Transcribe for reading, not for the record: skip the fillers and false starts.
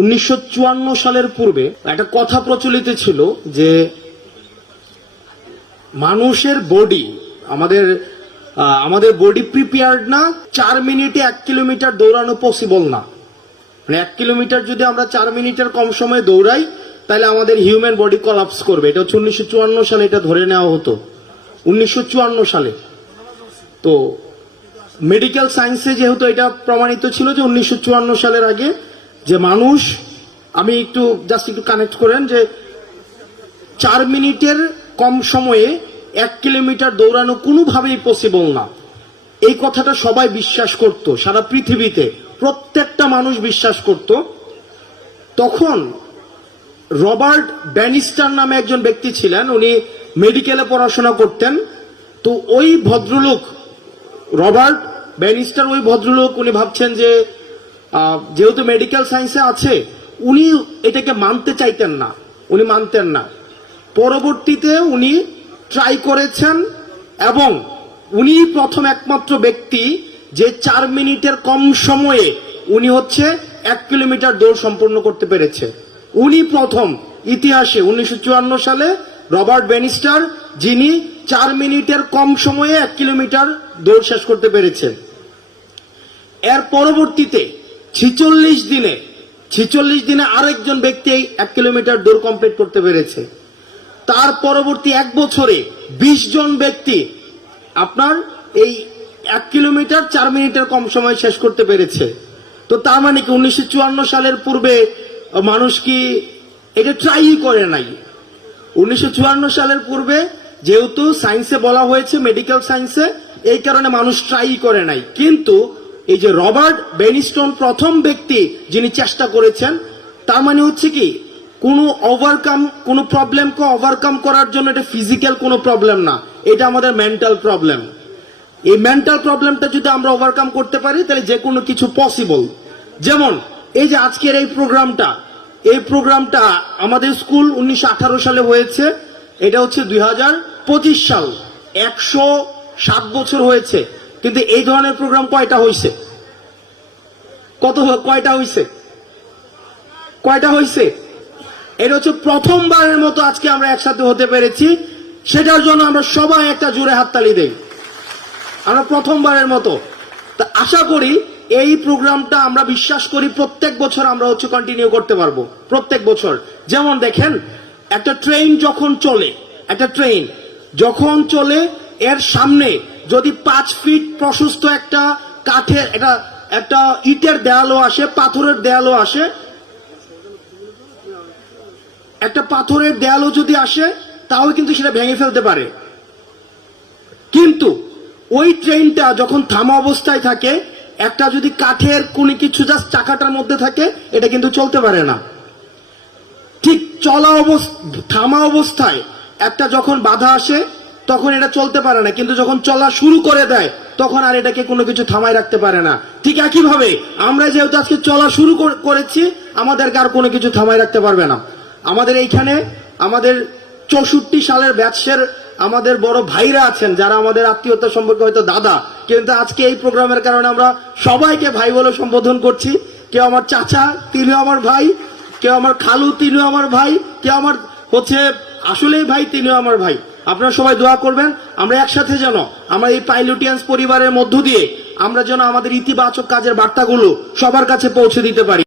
1954 সালের পূর্বে একটা কথা প্রচলিত ছিল যে মানুষের বডি আমাদের বডি প্রিপেয়ার্ড না 4 মিনিটে 1 কিলোমিটার দৌড়ানো পসিবল না। মানে 1 কিলোমিটার যদি আমরা 4 মিনিটের কম সময়ে দৌড়াই তাহলে আমাদের হিউম্যান বডি কোলাপস করবে। এটা হচ্ছে 1954 সালে এটা ধরে নেওয়া হতো, 1954 সালে। তো মেডিকেল সায়েন্সে যেহেতু এটা প্রমাণিত ছিল যে 1954 সালের আগে যে মানুষ, আমি একটু কানেক্ট করেন যে 4 মিনিটের কম সময়ে 1 কিলোমিটার দৌড়ানো কোনোভাবেই পসিবল না। এই কথাটা সবাই বিশ্বাস করত, সারা পৃথিবীতে প্রত্যেকটা মানুষ বিশ্বাস করত। তখন রবার্ট ব্যানিস্টার নামে একজন ব্যক্তি ছিলেন, উনি মেডিকেলে পড়াশোনা করতেন। তো ওই ভদ্রলোক রবার্ট ব্যানিস্টার, ওই ভদ্রলোক উনি ভাবছেন যে যেহেতু মেডিকেল সায়েন্সে আছে, উনি এটাকে মানতে চাইতেন না, উনি মানতেন না। পরবর্তীতে উনি ট্রাই করেছেন এবং উনি প্রথম একমাত্র ব্যক্তি যে 4 মিনিটের কম সময়ে উনি হচ্ছে 1 কিলোমিটার দৌড় সম্পন্ন করতে পেরেছে। উনি প্রথম ইতিহাসে 1954 সালে রবার্ট ব্যানিস্টার, যিনি 4 মিনিটের কম সময়ে 1 কিলোমিটার দৌড় শেষ করতে পেরেছে। এর পরবর্তীতে 46 দিনে আরেকজন ব্যক্তি 1 কিলোমিটার দৌড় কমপ্লিট করতে পেরেছে। তার পরবর্তী 1 বছরে 20 জন ব্যক্তি আপনার এই 1 কিলোমিটার 4 মিনিটের কম সময় শেষ করতে পেরেছে। তো তার মানে কি 1954 সালের পূর্বে মানুষ কি এটা ট্রাই করে নাই? 1954 সালের পূর্বে যেহেতু সায়েন্সে বলা হয়েছে, মেডিকেল সায়েন্সে, এই কারণে মানুষ ট্রাই করে নাই। কিন্তু এই যে রবার্ট ব্যানিস্টন প্রথম ব্যক্তি যিনি চেষ্টা করেছেন, তার মানে হচ্ছে কি কোনো প্রবলেমকে ওভারকাম করার জন্য এটা ফিজিক্যাল কোনো প্রবলেম না, এটা আমাদের মেন্টাল প্রবলেম। এই মেন্টাল প্রবলেমটা যদি আমরা ওভারকাম করতে পারি তাহলে যে কোনো কিছু পসিবল। যেমন এই যে আজকের এই প্রোগ্রামটা আমাদের স্কুল 1918 সালে হয়েছে, এটা হচ্ছে 2025 সাল, 107 বছর হয়েছে। কিন্তু এই ধরনের প্রোগ্রাম কয়টা হয়েছে? কয়টা হয়েছে? এটা হচ্ছে প্রথমবারের মতো আজকে আমরা একসাথে হতে পেরেছি। সেটার জন্য আমরা সবাই একটা জোরে হাততালি দেই। আমরা প্রথমবারের মতো। তা আশা করি এই প্রোগ্রামটা আমরা বিশ্বাস করি প্রত্যেক বছর আমরা হচ্ছে কন্টিনিউ করতে পারবো, প্রত্যেক বছর। যেমন দেখেন, একটা ট্রেন যখন চলে এর সামনে যদি 5 ফিট প্রশস্ত একটা কাঠের একটা ইটের দেয়ালও আসে, পাথরের দেয়ালও আসে, একটা পাথরের দেয়ালও যদি আসে তাও কিন্তু সেটা ভেঙে ফেলতে পারে। কিন্তু ওই ট্রেনটা যখন থামা অবস্থায় থাকে, একটা যদি কাঠের কোনো কিছু জাস্ট চাকাটার মধ্যে থাকে, এটা কিন্তু চলতে পারে না। ঠিক থামা অবস্থায় একটা যখন বাধা আসে তখন এটা চলতে পারে না, কিন্তু যখন চলা শুরু করে দেয় তখন আর এটাকে কোনো কিছু থামায় রাখতে পারে না। ঠিক একইভাবে আমরা যেহেতু আজকে চলা শুরু করেছি, আমাদেরকে আর কোনো কিছু থামায় রাখতে পারবে না। আমাদের এইখানে আমাদের 64 সালের ব্যাচের আমাদের বড় ভাইরা আছেন, যারা আমাদের আত্মীয়তা সম্পর্কে হয়তো দাদা, কিন্তু আজকে এই প্রোগ্রামের কারণে আমরা সবাইকে ভাই বলে সম্বোধন করছি। কেউ আমার চাচা, তিনিও আমার ভাই, কেউ আমার খালু, তিনিও আমার ভাই, কেউ আমার হচ্ছে আসলেই ভাই, তিনিও আমার ভাই। আপনারা সবাই দোয়া করবেন আমরা একসাথে যেন আমরা এই পাইলটিয়ান্স পরিবারের মধ্য দিয়ে আমরা যেন আমাদের ইতিবাচক কাজের বার্তাগুলো সবার কাছে পৌঁছে দিতে পারি।